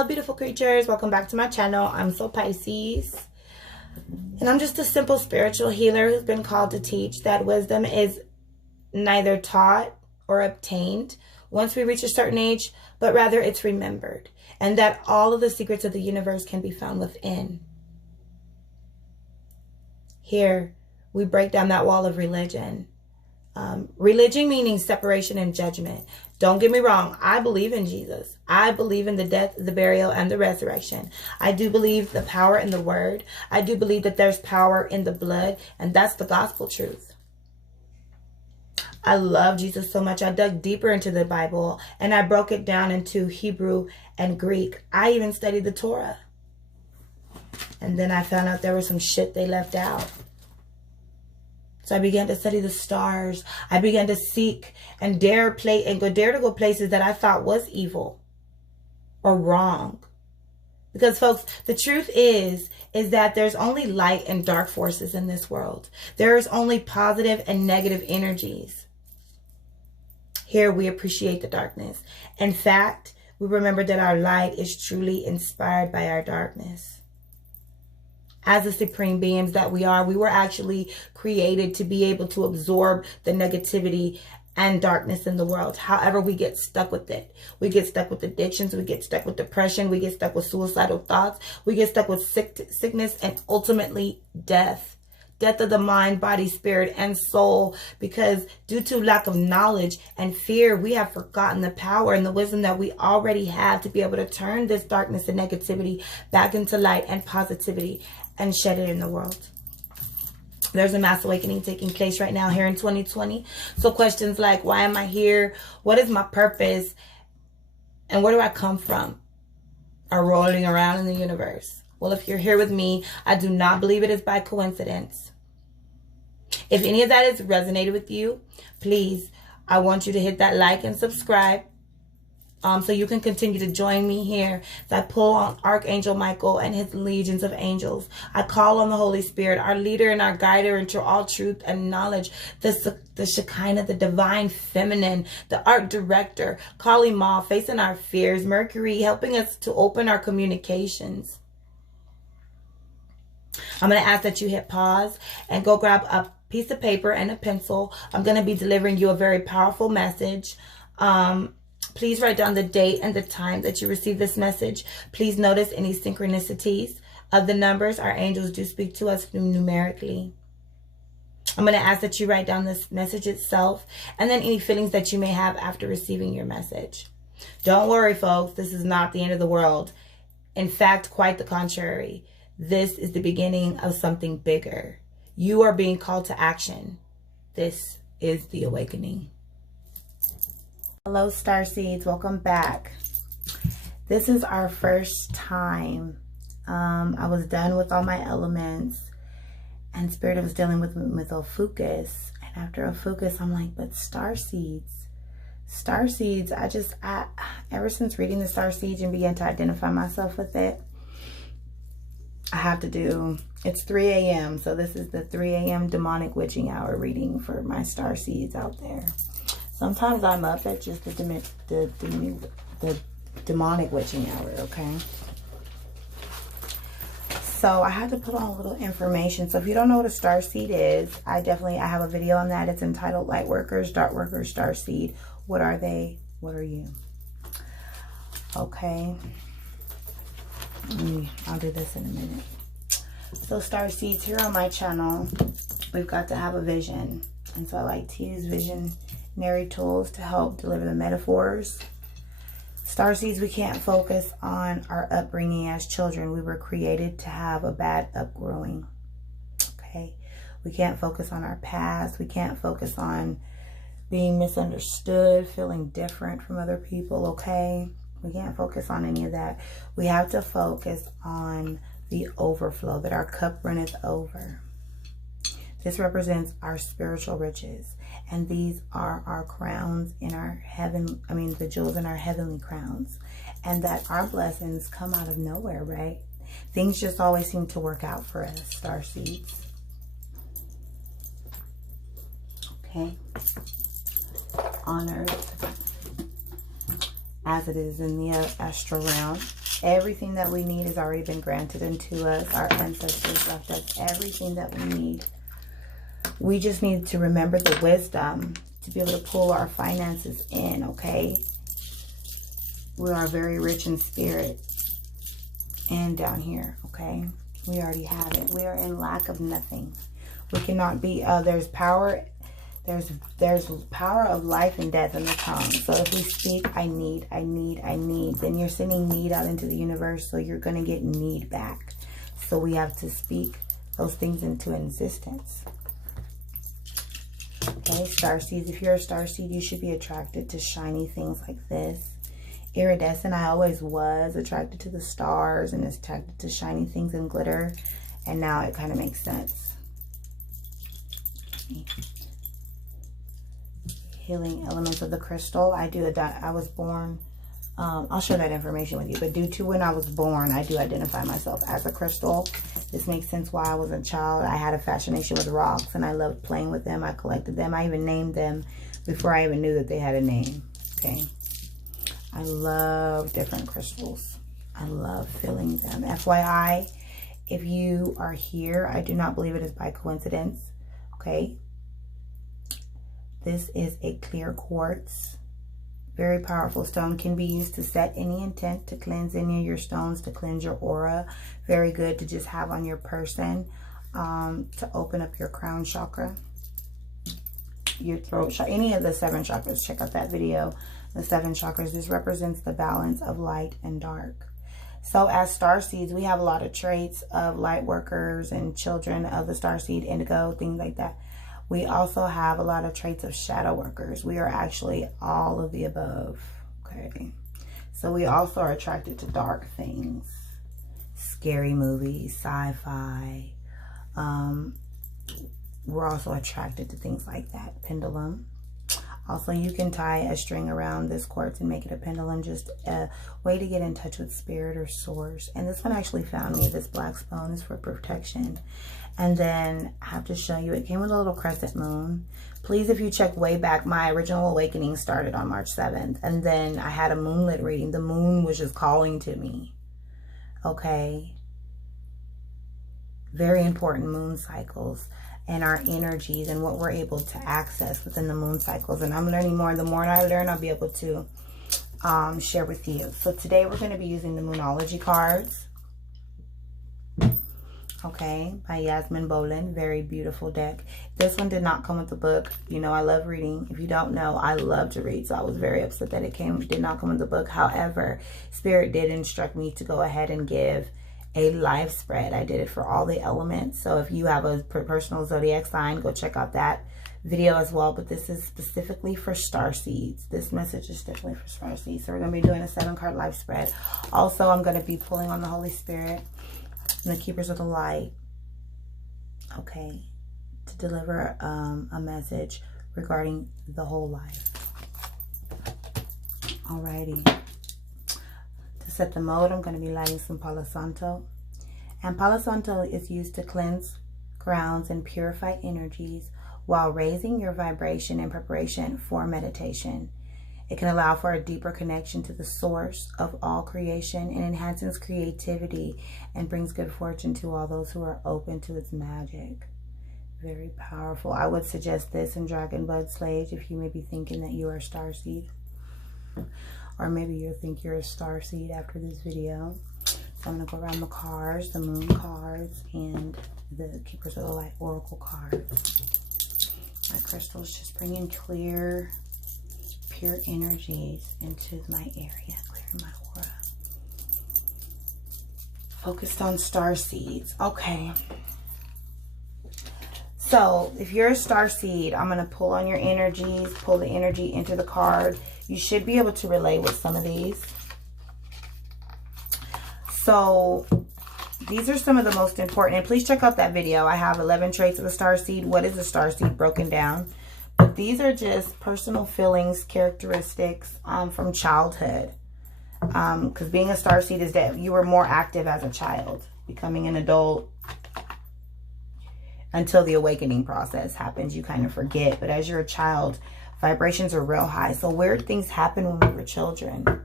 Hello, beautiful creatures. Welcome back to my channel. I'm Soul Pisces. And I'm just a simple spiritual healer who's been called to teach that wisdom is neither taught or obtained once we reach a certain age, but rather it's remembered. And that all of the secrets of the universe can be found within. Here, we break down that wall of religion. Religion meaning separation and judgment. Don't get me wrong. I believe in Jesus. I believe in the death, the burial, and the resurrection. I do believe the power in the word. I do believe that there's power in the blood, and that's the gospel truth. I love Jesus so much. I dug deeper into the Bible, and I broke it down into Hebrew and Greek. I even studied the Torah. And then I found out there was some shit they left out. So I began to study the stars. I began to seek and dare to go places that I thought was evil or wrong. Because folks, the truth is that there's only light and dark forces in this world. There is only positive and negative energies. Here we appreciate the darkness. In fact, we remember that our light is truly inspired by our darkness. As the supreme beings that we are, we were actually created to be able to absorb the negativity and darkness in the world. However, we get stuck with it. We get stuck with addictions. We get stuck with depression. We get stuck with suicidal thoughts. We get stuck with sickness and ultimately death. Death of the mind, body, spirit, and soul. Because due to lack of knowledge and fear, we have forgotten the power and the wisdom that we already have to be able to turn this darkness and negativity back into light and positivity and shed it in the world. There's a mass awakening taking place right now here in 2020. So questions like, why am I here? What is my purpose? And where do I come from? Are rolling around in the universe. Well, if you're here with me, I do not believe it is by coincidence. If any of that has resonated with you, please, I want you to hit that like and subscribe. So you can continue to join me here. So I pull on Archangel Michael and his legions of angels. I call on the Holy Spirit, our leader and our guider into all truth and knowledge. The Shekinah, the divine feminine, the art director, Kali Ma, facing our fears, Mercury, helping us to open our communications. I'm going to ask that you hit pause and go grab a piece of paper and a pencil. I'm going to be delivering you a very powerful message. Please write down the date and the time that you receive this message. Please notice any synchronicities of the numbers. Our angels do speak to us numerically. I'm going to ask that you write down this message itself and then any feelings that you may have after receiving your message. Don't worry, folks. This is not the end of the world. In fact, quite the contrary. This is the beginning of something bigger. You are being called to action. This is the awakening. Hello, Starseeds. Welcome back. This is our first time. I was done with all my elements and Spirit was dealing with Ophiuchus. And after Ophiuchus, I'm like, but Starseeds. Starseeds, I ever since reading the Starseeds and began to identify myself with it, I have to do, it's 3 a.m. So this is the 3 a.m. demonic witching hour reading for my Starseeds out there. Sometimes I'm up at just the demonic witching hour, okay? So I had to put on a little information. So if you don't know what a starseed is, I have a video on that. It's entitled Light Workers, Dark Workers, Starseed. What are they? What are you? Okay. I'll do this in a minute. So Starseeds, here on my channel, we've got to have a vision. And so I like to use visionary tools to help deliver the metaphors. Starseeds, we can't focus on our upbringing as children. We were created to have a bad upgrowing. Okay? We can't focus on our past. We can't focus on being misunderstood, feeling different from other people, okay? We can't focus on any of that. We have to focus on the overflow, that our cup runneth over. This represents our spiritual riches. And these are our crowns in our heaven, the jewels in our heavenly crowns. And that our blessings come out of nowhere, right? Things just always seem to work out for us, Starseeds. Okay. On Earth, as it is in the astral realm. Everything that we need has already been granted unto us. Our ancestors left us everything that we need. We just need to remember the wisdom to be able to pull our finances in, okay? We are very rich in spirit and down here, okay? We already have it. We are in lack of nothing. We cannot be, there's power. There's power of life and death in the tongue. So if we speak, I need, then you're sending need out into the universe, so you're going to get need back. So we have to speak those things into existence. Okay, starseeds. If you're a starseed, you should be attracted to shiny things like this. Iridescent, I always was attracted to the stars and attracted to shiny things and glitter. And now it kind of makes sense. Okay. Healing elements of the crystal. I was born, I'll share that information with you, but due to when I was born, I do identify myself as a crystal. This makes sense why I was a child. I had a fascination with rocks and I loved playing with them. I collected them. I even named them before I even knew that they had a name. Okay. I love different crystals. I love feeling them. FYI, if you are here, I do not believe it is by coincidence. Okay. This is a clear quartz. Very powerful stone. Can be used to set any intent, to cleanse any of your stones, to cleanse your aura. Very good to just have on your person, to open up your crown chakra, your throat chakra, any of the 7 chakras. Check out that video, the 7 chakras. This represents the balance of light and dark. So as starseeds, we have a lot of traits of light workers and children of the starseed, indigo, things like that. We also have a lot of traits of shadow workers. We are actually all of the above, okay? So we also are attracted to dark things, scary movies, sci-fi. We're also attracted to things like that. Pendulum. Also, you can tie a string around this quartz and make it a pendulum, just a way to get in touch with spirit or source. And this one actually found me. This black stone is for protection. And then I have to show you, it came with a little crescent moon. Please, if you check way back, my original awakening started on March 7th. And then I had a moonlit reading. The moon was just calling to me. Okay. Very important moon cycles and our energies and what we're able to access within the moon cycles. And I'm learning more. The more I learn, I'll be able to share with you. So today we're going to be using the Moonology cards. Okay, by Yasmin Boland. Very beautiful deck. This one did not come with the book. You know, I love reading. If you don't know, I love to read. So I was very upset that it did not come with the book. However, Spirit did instruct me to go ahead and give a live spread. I did it for all the elements. So if you have a personal zodiac sign, go check out that video as well. But this is specifically for starseeds. This message is definitely for starseeds. So we're going to be doing a 7-card live spread. Also, I'm going to be pulling on the Holy Spirit and the keepers of the light, okay, to deliver a message regarding the whole life. Alrighty. To set the mode, I'm going to be lighting some Palo Santo. And Palo Santo is used to cleanse, grounds, and purify energies while raising your vibration in preparation for meditation. It can allow for a deeper connection to the source of all creation and enhances creativity and brings good fortune to all those who are open to its magic. Very powerful. I would suggest this in Dragon Blood Slave if you may be thinking that you are a starseed. Or maybe you think you're a starseed after this video. So I'm going to go around the cards, the moon cards, and the Keepers of the Light Oracle cards. My crystals just bringing clear, pure energies into my area, clearing my aura. Focused on starseeds. Okay. So if you're a starseed, I'm going to pull on your energies, pull the energy into the card. You should be able to relate with some of these. So these are some of the most important. And please check out that video. I have 11 traits of a starseed. What is a starseed broken down? But these are just personal feelings, characteristics from childhood. Because being a starseed is that you were more active as a child. Becoming an adult, until the awakening process happens, you kind of forget. But as you're a child, vibrations are real high. So weird things happen when we were children.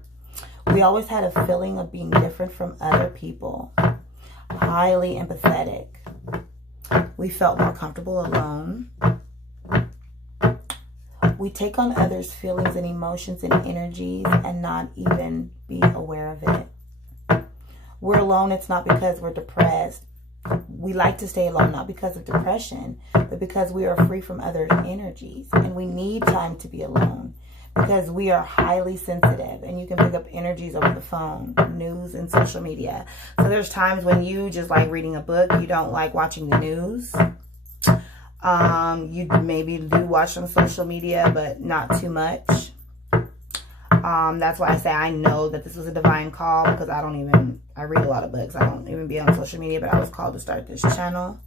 We We always had a feeling of being different from other people. Highly empathetic. We felt more comfortable alone. We take on others' feelings and emotions and energies and not even be aware of it. We're alone, it's not because we're depressed. We like to stay alone, not because of depression, but because we are free from other energies. And we need time to be alone because we are highly sensitive and you can pick up energies over the phone, news, and social media. So there's times when you just like reading a book, you don't like watching the news. You maybe do watch some social media, but not too much. That's why I say I know that this was a divine call, because I read a lot of books. I don't even be on social media, but I was called to start this channel.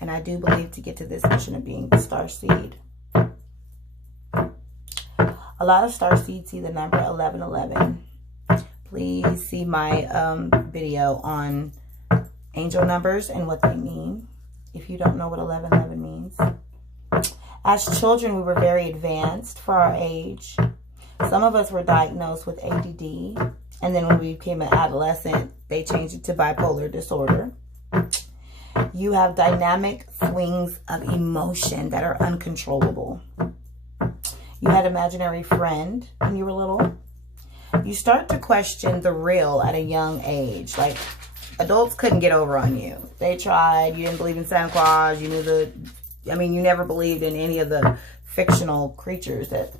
And I do believe to get to this mission of being the Starseed. A lot of Starseeds see the number 1111. Please see my video on angel numbers and what they mean, if you don't know what 1111 means. As children, we were very advanced for our age. Some of us were diagnosed with ADD, and then when we became an adolescent, they changed it to bipolar disorder. You have dynamic swings of emotion that are uncontrollable. You had an imaginary friend when you were little. You start to question the real at a young age. Like, adults couldn't get over on you. They tried. You didn't believe in Santa Claus. You never believed in any of the fictional creatures that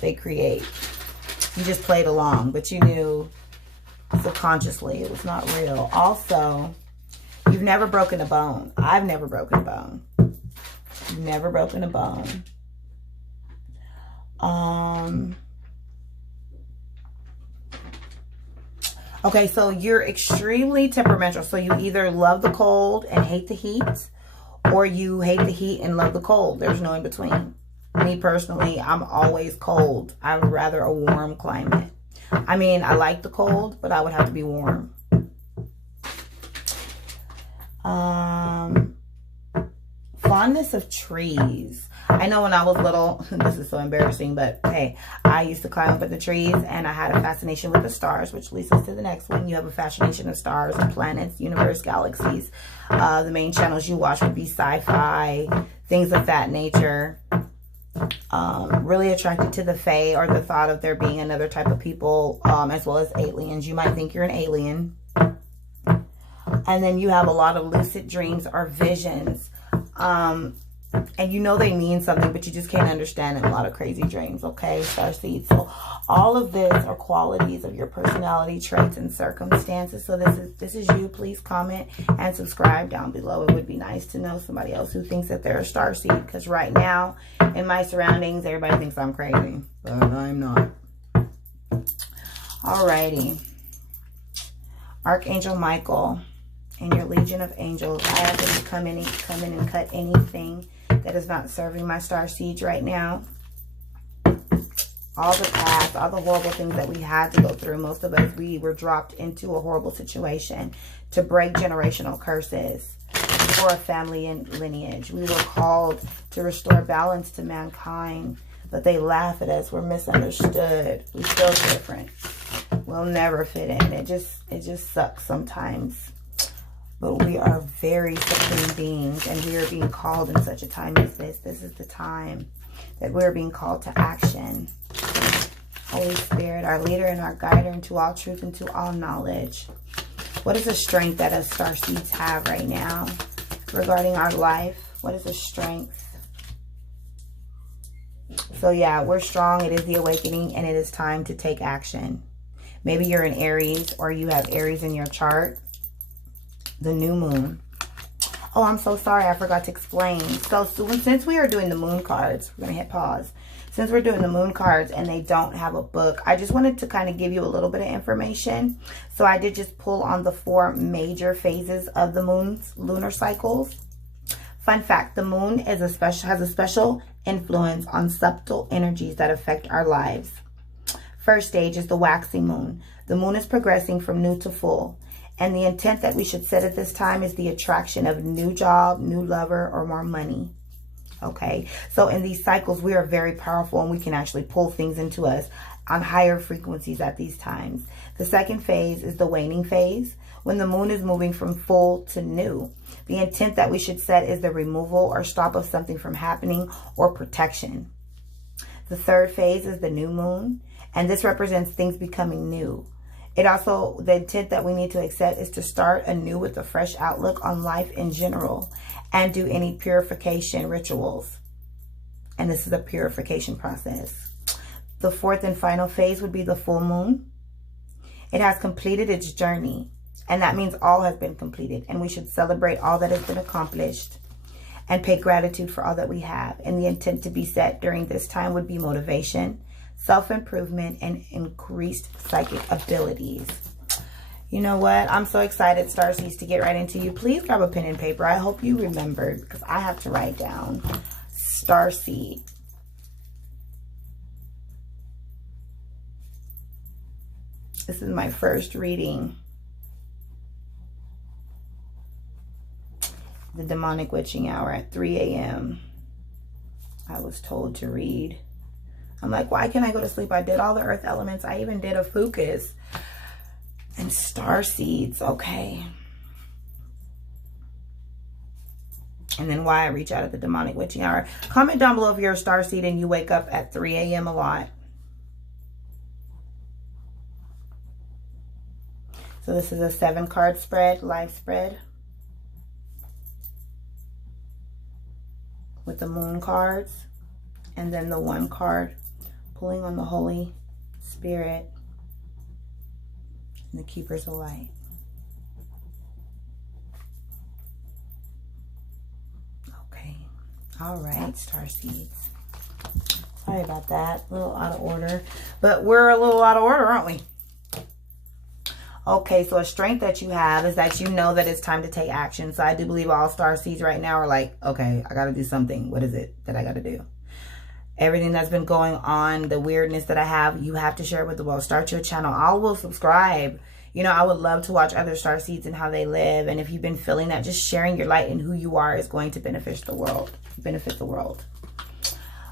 they create. You just played along, but you knew subconsciously it was not real. Also, you've never broken a bone. I've never broken a bone. Never broken a bone. Okay, so you're extremely temperamental. So you either love the cold and hate the heat, or you hate the heat and love the cold. There's no in between. Me personally, I'm always cold. I would rather a warm climate. I mean, I like the cold, but I would have to be warm. Fondness of trees. I know when I was little, this is so embarrassing, but hey, I used to climb up at the trees, and I had a fascination with the stars, which leads us to the next one. You have a fascination of stars and planets, universe, galaxies. The main channels you watch would be sci-fi, things of that nature. Really attracted to the fae, or the thought of there being another type of people, as well as aliens. You might think you're an alien. And then you have a lot of lucid dreams or visions. And you know they mean something, but you just can't understand them. A lot of crazy dreams, okay, Starseeds. So all of this are qualities of your personality traits and circumstances. So this is you. Please comment and subscribe down below. It would be nice to know somebody else who thinks that they're a Starseed, because right now in my surroundings, everybody thinks I'm crazy, but I'm not. Alrighty. Archangel Michael and your legion of angels, I ask that you come in and cut anything that is not serving my Starseeds right now. All the past, all the horrible things that we had to go through. Most of us, we were dropped into a horrible situation to break generational curses for a family and lineage. We were called to restore balance to mankind, but they laugh at us. We're misunderstood. We feel different. We'll never fit in. It just sucks sometimes. But we are very supreme beings, and we are being called in such a time as this. This is the time that we're being called to action. Holy Spirit, our leader and our guider into all truth and to all knowledge. What is the strength that us Starseeds have right now regarding our life? What is the strength? So yeah, we're strong. It is the awakening, and it is time to take action. Maybe you're in Aries, or you have Aries in your chart. The new moon. Oh, I'm so sorry. I forgot to explain. So since we are doing the moon cards, we're going to hit pause. Since we're doing the moon cards and they don't have a book, I just wanted to kind of give you a little bit of information. So I did just pull on the 4 major phases of the moon's lunar cycles. Fun fact, the moon has a special influence on subtle energies that affect our lives. First stage is the waxing moon. The moon is progressing from new to full. And the intent that we should set at this time is the attraction of new job, new lover, or more money. Okay. So in these cycles, we are very powerful, and we can actually pull things into us. on higher frequencies at these times. The second phase is the waning phase, when the moon is moving from full to new. The intent that we should set is the removal or stop of something from happening or protection. The third phase is the new moon, and this represents things becoming new. It also, the intent that we need to accept is to start anew with a fresh outlook on life in general and do any purification rituals. And this is a purification process. The fourth and final phase would be the full moon. It has completed its journey, and that means all has been completed, and we should celebrate all that has been accomplished and pay gratitude for all that we have. And the intent to be set during this time would be motivation, self-improvement, and increased psychic abilities. You know what? I'm so excited, Starseeds, to get right into you. Please grab a pen and paper. I hope you remembered, because I have to write down Starseed. This is my first reading. The demonic witching hour at 3 a.m. I was told to read. I'm like, why can't I go to sleep? I did all the earth elements. I even did a focus and star seeds. Okay. And then why I reach out at the demonic witching hour. Comment down below if you're a star seed and you wake up at 3 a.m. a lot. So this is a 7-card spread, live spread, with the moon cards, and then the 1 card pulling on the Holy Spirit and the Keepers of Light. Okay. All right, Starseeds. Sorry about that. A little out of order. But we're a little out of order, aren't we? Okay, so a strength that you have is that you know that it's time to take action. So I do believe all Starseeds right now are like, okay, I got to do something. What is it that I got to do? Everything that's been going on, the weirdness that I have, you have to share it with the world. Start your channel. I will subscribe. You know, I would love to watch other Starseeds and how they live. And if you've been feeling that, just sharing your light and who you are is going to benefit the world.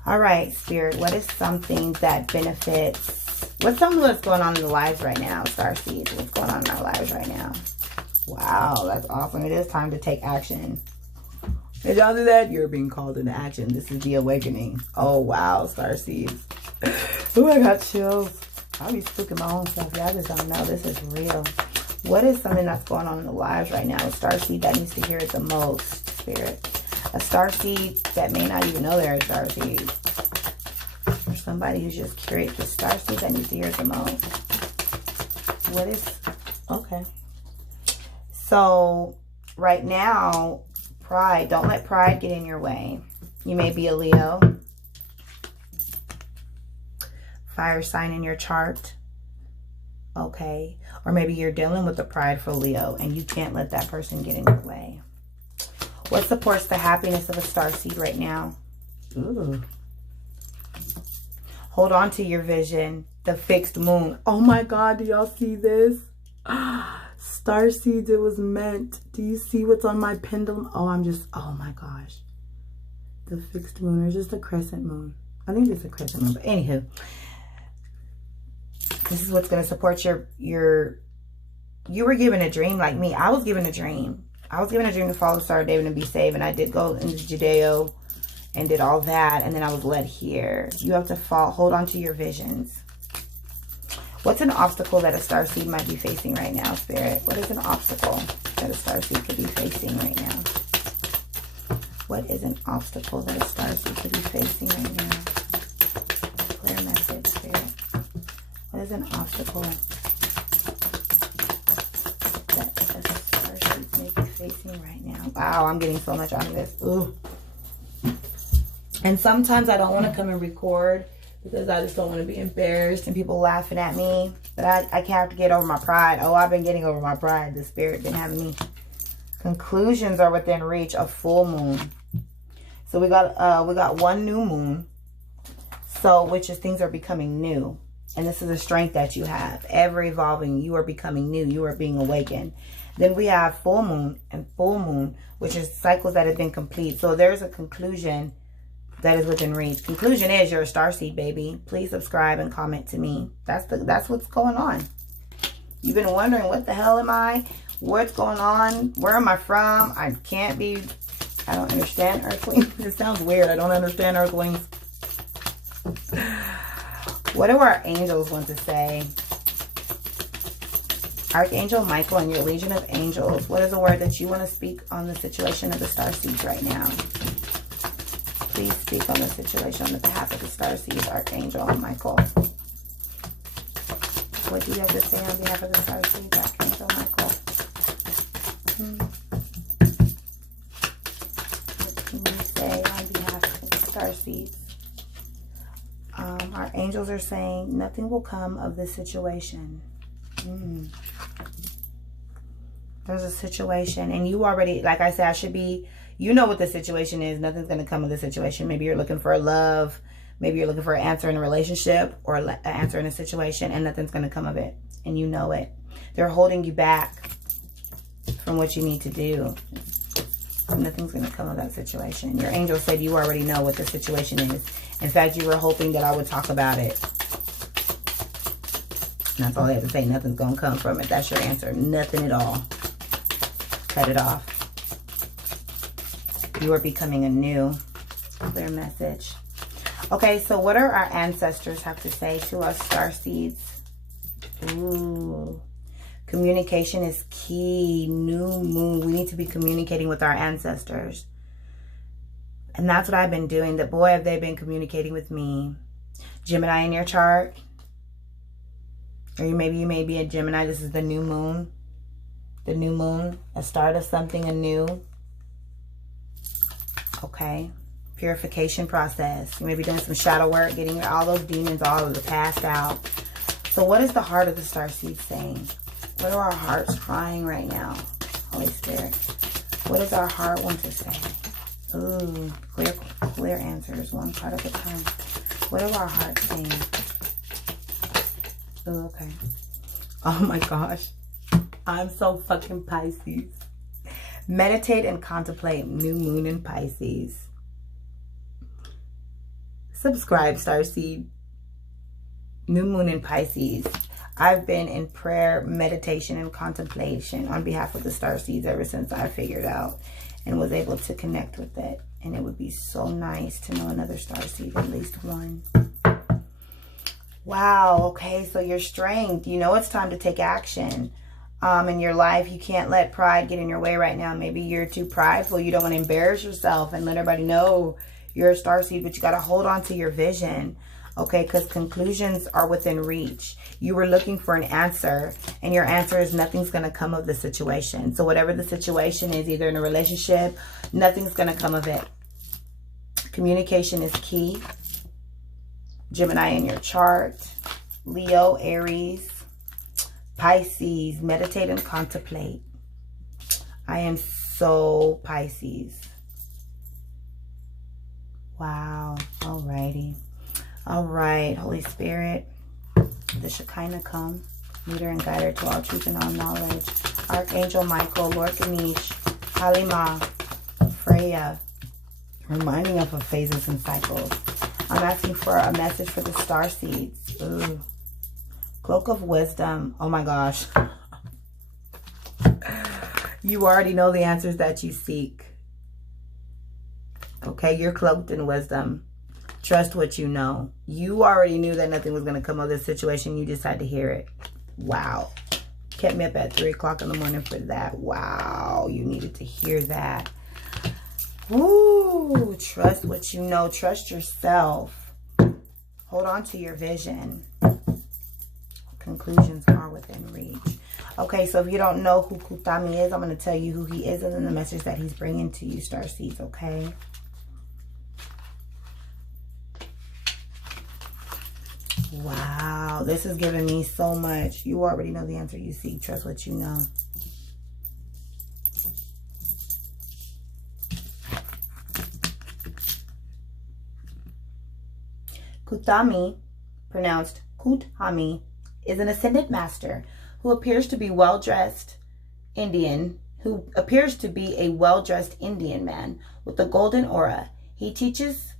All right, Spirit, what is something that benefits? What's something that's going on in the lives right now, Starseeds? What's going on in our lives right now? Wow, that's awesome. It is time to take action. Did y'all do that? You're being called into action. This is the awakening. Oh, wow, Starseeds. Oh, I got chills. I'll be spooking my own self. Y'all just don't know. This is real. What is something that's going on in the lives right now? A Starseed that needs to hear it the most, Spirit. A Starseed that may not even know they're a Starseed. Or somebody who's just curious. The Starseed that needs to hear it the most. What is... Okay. So, right now, pride. Don't let pride get in your way. You may be a Leo. Fire sign in your chart. Okay. Or maybe you're dealing with a prideful Leo and you can't let that person get in your way. What supports the happiness of a Starseed right now? Ooh. Hold on to your vision. The fixed moon. Oh my God, do y'all see this? Starseeds, it was meant. Do you see what's on my pendulum? Oh, oh my gosh. The fixed moon, or just a crescent moon. I think it's a crescent moon, but anywho. This is what's going to support you were given a dream like me. I was given a dream. I was given a dream to follow Star David and be saved. And I did go into Judeo and did all that. And then I was led here. You have to hold on to your visions. What's an obstacle that a Starseed might be facing right now, Spirit? What is an obstacle that a Starseed could be facing right now? What is an obstacle that a Starseed could be facing right now? Clear message, Spirit. What is an obstacle that a Starseed may be facing right now? Wow, I'm getting so much out of this. Ooh. And sometimes I don't want to come and record because I just don't want to be embarrassed and people laughing at me. But I can't have to get over my pride. Oh, I've been getting over my pride. The Spirit been having me. Conclusions are within reach of full moon. So we got one new moon. So which is things are becoming new. And this is a strength that you have. Ever evolving. You are becoming new. You are being awakened. Then we have full moon and full moon, which is cycles that have been complete. So there's a conclusion that is within reach. Conclusion is you're a starseed, baby. Please subscribe and comment to me. That's what's going on. You've been wondering, what the hell am I? What's going on? Where am I from? I don't understand Earthlings. This sounds weird. I don't understand Earthlings. What do our angels want to say? Archangel Michael and your legion of angels. What is the word that you want to speak on the situation of the starseeds right now? Please speak on the situation on the behalf of the starseeds, Archangel Michael. What do you have to say on behalf of the starseeds, Archangel Michael? What can you say on behalf of the starseeds? Our angels are saying nothing will come of this situation. There's a situation, and you already, like I said, you know what the situation is. Nothing's going to come of the situation. Maybe you're looking for a love. Maybe you're looking for an answer in a relationship or an answer in a situation, and nothing's going to come of it. And you know it. They're holding you back from what you need to do. Nothing's going to come of that situation. Your angel said you already know what the situation is. In fact, you were hoping that I would talk about it. And that's all they have to say. Nothing's going to come from it. That's your answer. Nothing at all. Cut it off. You are becoming anew. Clear message. Okay, so what do our ancestors have to say to us, starseeds? Ooh. Communication is key. New moon. We need to be communicating with our ancestors. And that's what I've been doing. That boy, have they been communicating with me. Gemini in your chart. Or maybe you may be a Gemini. This is the new moon. The new moon. A start of something anew. Okay. Purification process. You may be doing some shadow work. Getting all those demons, all of the past out. So what is the heart of the starseed saying? What are our hearts crying right now? Holy Spirit. What does our heart want to say? Ooh. Clear answers. One part at a time. What are our hearts saying? Oh, okay. Oh my gosh. I'm so fucking Pisces. Meditate and contemplate new moon in Pisces. Subscribe, Starseed. New moon in Pisces. I've been in prayer, meditation, and contemplation on behalf of the Starseeds ever since I figured out and was able to connect with it. And it would be so nice to know another Starseed, at least one. Wow, okay, so your strength, you know it's time to take action in your life. You can't let pride get in your way right now. Maybe you're too prideful. You don't want to embarrass yourself and let everybody know you're a starseed, but you got to hold on to your vision, okay, because conclusions are within reach. You were looking for an answer, and your answer is nothing's going to come of the situation. So whatever the situation is, either in a relationship, nothing's going to come of it. Communication is key. Gemini in your chart, Leo, Aries, Pisces, meditate and contemplate. I am so Pisces. Wow. Alrighty. All right, Holy Spirit, the Shekinah come, leader and guider to all truth and all knowledge. Archangel Michael, Lord Ganesh, Halima, Freya, reminding us of phases and cycles. I'm asking for a message for the Starseeds. Ooh. Cloak of Wisdom. Oh my gosh. You already know the answers that you seek. Okay, you're cloaked in wisdom. Trust what you know. You already knew that nothing was going to come of this situation. You just had to hear it. Wow. Kept me up at 3 o'clock in the morning for that. Wow. You needed to hear that. Ooh, trust what you know. Trust yourself. Hold on to your vision. Conclusions are within reach. Okay, so if you don't know who Kuthumi is, I'm going to tell you who he is and then the message that he's bringing to you, Starseeds, okay? Wow, this is giving me so much. You already know the answer you seek. Trust what you know. Kuthumi, pronounced Kuthumi, is an ascended master who appears to be well-dressed Indian, who appears to be a well-dressed Indian man with a golden aura. He teaches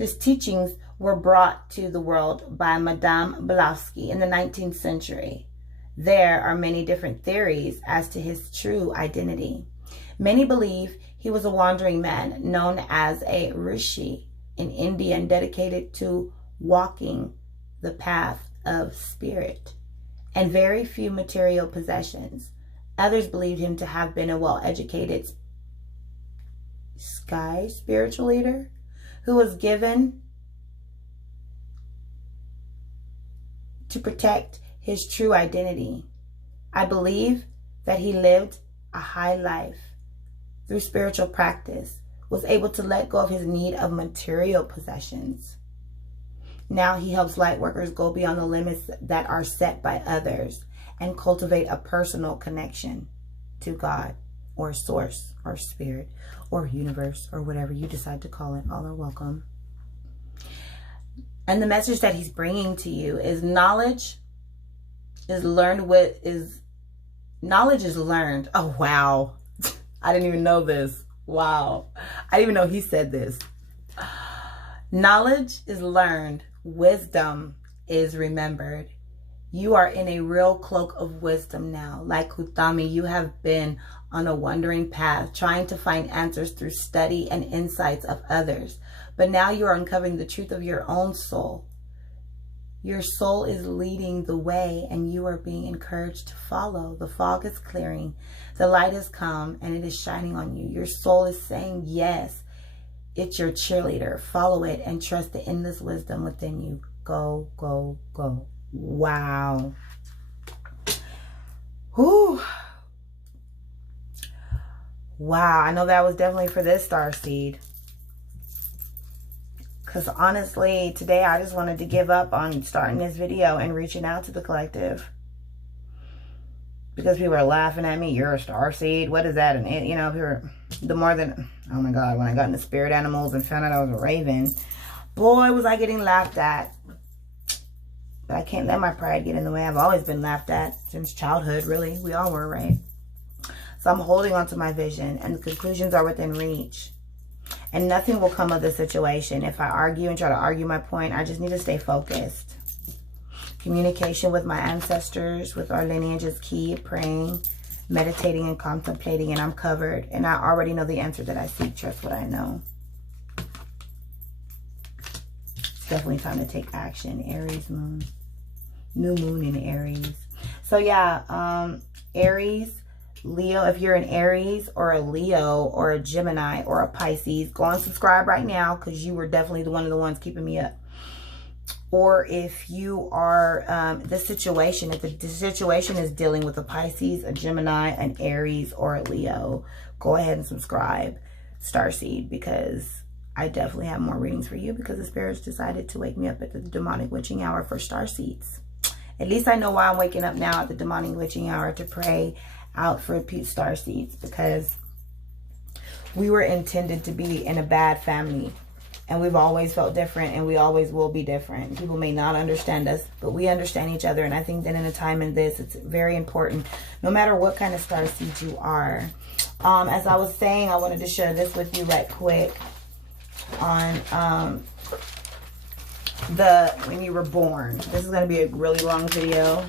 His teachings were brought to the world by Madame Blavatsky in the 19th century. There are many different theories as to his true identity. Many believe he was a wandering man known as a rishi in India and dedicated to walking the path of spirit and very few material possessions. Others believed him to have been a well-educated sky spiritual leader who was given to protect his true identity. I believe that he lived a high life through spiritual practice, was able to let go of his need of material possessions. Now he helps light workers go beyond the limits that are set by others and cultivate a personal connection to God or source or spirit or universe or whatever you decide to call it. All are welcome. And the message that he's bringing to you is knowledge is learned knowledge is learned. Oh, wow. I didn't even know this. Wow. I didn't even know he said this. Knowledge is learned. Wisdom is remembered. You are in a real cloak of wisdom now. Like Kuthumi, you have been on a wandering path, trying to find answers through study and insights of others. But now you are uncovering the truth of your own soul. Your soul is leading the way and you are being encouraged to follow. The fog is clearing. The light has come and it is shining on you. Your soul is saying yes. It's your cheerleader. Follow it and trust the endless wisdom within you. Go, go, go. Wow. Whew. Wow. I know that was definitely for this starseed. Because honestly, today I just wanted to give up on starting this video and reaching out to the collective. Because people are laughing at me. You're a starseed. What is that? And you know, if you're the more than, oh my God, when I got into spirit animals and found out I was a raven, boy, was I getting laughed at. But I can't let my pride get in the way. I've always been laughed at since childhood, really. We all were, right? So I'm holding on to my vision and the conclusions are within reach. And nothing will come of the situation. If I argue and try to argue my point, I just need to stay focused. Communication with my ancestors, with our lineage is key. Praying, meditating, and contemplating, and I'm covered. And I already know the answer that I seek. Trust what I know. It's definitely time to take action. Aries moon. New moon in Aries. So yeah, Aries, Leo, if you're an Aries or a Leo or a Gemini or a Pisces, go and subscribe right now because you were definitely one of the ones keeping me up. Or if you are the situation, if the situation is dealing with a Pisces, a Gemini, an Aries, or a Leo, go ahead and subscribe, Starseed, because I definitely have more readings for you because the spirits decided to wake me up at the demonic witching hour for Starseeds. At least I know why I'm waking up now at the demonic witching hour, to pray out for Starseeds, because we were intended to be in a bad family. And we've always felt different, and we always will be different. People may not understand us, but we understand each other. And I think that in a time in this, it's very important, no matter what kind of starseed you are. As I was saying, I wanted to share this with you right quick on when you were born. This is going to be a really long video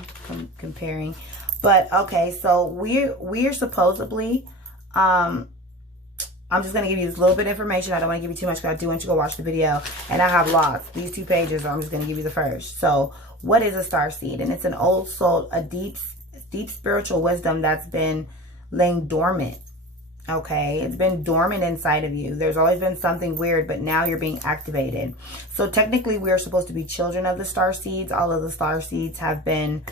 comparing. But, okay, so we're supposedly... I'm just going to give you this little bit of information. I don't want to give you too much because I do want you to go watch the video. And I have lots. These 2 pages, I'm just going to give you the first. So, what is a starseed? And it's an old soul, a deep spiritual wisdom that's been laying dormant. Okay? It's been dormant inside of you. There's always been something weird, but now you're being activated. So, technically, we are supposed to be children of the starseeds. All of the starseeds have been...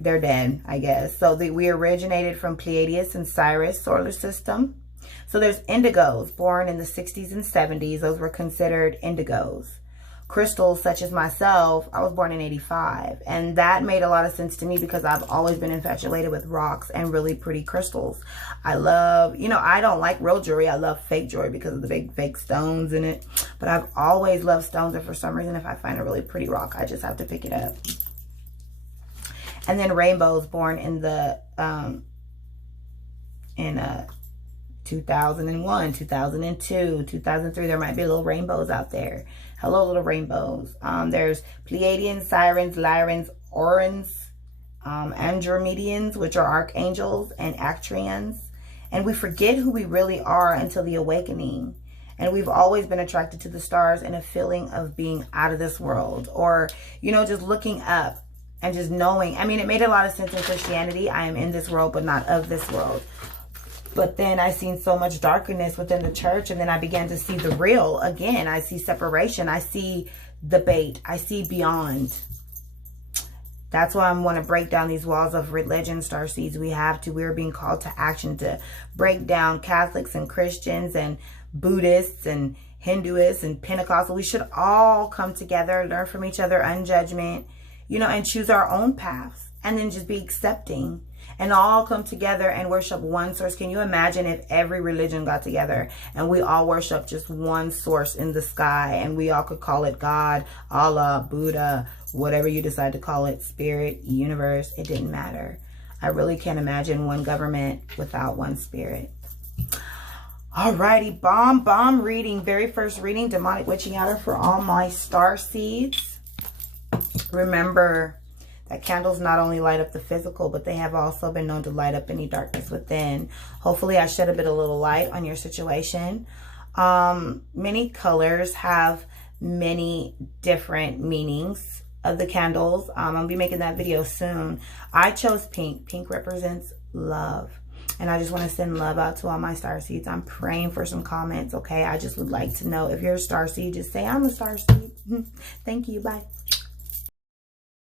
they're dead, I guess. So we originated from Pleiades and Sirius solar system. So there's indigos born in the 60s and 70s. Those were considered indigos. Crystals such as myself, I was born in 85. And that made a lot of sense to me because I've always been infatuated with rocks and really pretty crystals. I love, you know, I don't like real jewelry. I love fake jewelry because of the big fake stones in it. But I've always loved stones. And for some reason, if I find a really pretty rock, I just have to pick it up. And then rainbows born in the 2001, 2002, 2003. There might be little rainbows out there. Hello, little rainbows. There's Pleiadians, Sirens, Lyrans, Orans, Andromedians, which are archangels, and Actrians. And we forget who we really are until the awakening. And we've always been attracted to the stars and a feeling of being out of this world. Or, you know, just looking up and just knowing. I mean, it made a lot of sense in Christianity. I am in this world, but not of this world. But then I seen so much darkness within the church. And then I began to see the real again. I see separation. I see debate. I see beyond. That's why I want to break down these walls of religion, Starseeds. We're being called to action to break down Catholics and Christians and Buddhists and Hinduists and Pentecostal. We should all come together, learn from each other, unjudgment, you know, and choose our own paths. And then just be accepting and all come together and worship one source. Can you imagine if every religion got together and we all worship just one source in the sky, and we all could call it God, Allah, Buddha, whatever you decide to call it, spirit, universe, it didn't matter. I really can't imagine one government without one spirit. Alrighty, bomb reading. Very first reading, demonic witching hour for all my star seeds. Remember that candles not only light up the physical, but they have also been known to light up any darkness within. Hopefully I shed a little light on your situation. Many colors have many different meanings of the candles. I'm going to be making that video soon. I chose pink. Pink represents love. And I just want to send love out to all my star seeds. I'm praying for some comments, okay? I just would like to know if you're a star seed, just say, I'm a star seed. Thank you. Bye.